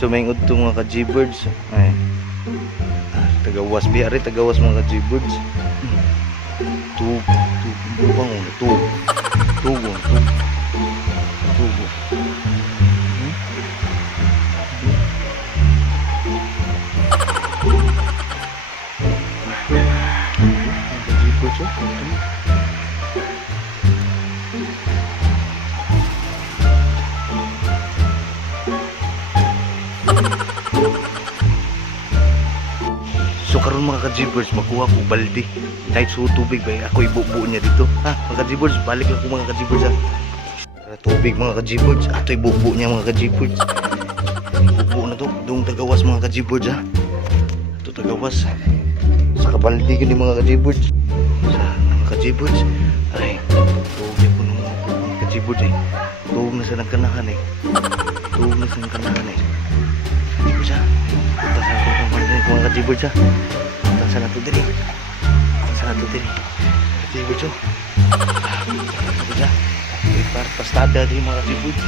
Sumaingod to mga ka-G-birds. Ay. Tagawas biyari, tagawas mga ka-G-birds. Tug, bang tug. Tugo. Ka-G-birds oh. So karon mga ka-G-birds, makuha ko balde. Kahit so tubig ba, ako ibubuo niya dito. Ha, mga ka-G-birds, balik lang ko mga ka-G-birds ha. Tubig mga ka-G-birds, ato ibubuo niya mga ka-G-birds. Ibubuo na to, doong tagawas mga ka-G-birds ha. Ito tagawas. Sa kabalde ko ni mga ka-G-birds. Sa mga ka-G-birds, ay, tubig ko ng mga ka-G-birds eh. Tuwag na sa nagkanahan eh. Tuwag na sa nagkanahan eh. Ka-G-birds ha. Punta sa mga ka-G-birds ha. Punta sa nato din eh. Punta sa nato din eh. Ka-G-birds oh. Ka-G-birds ha. Pastada din mga ka-G-birds.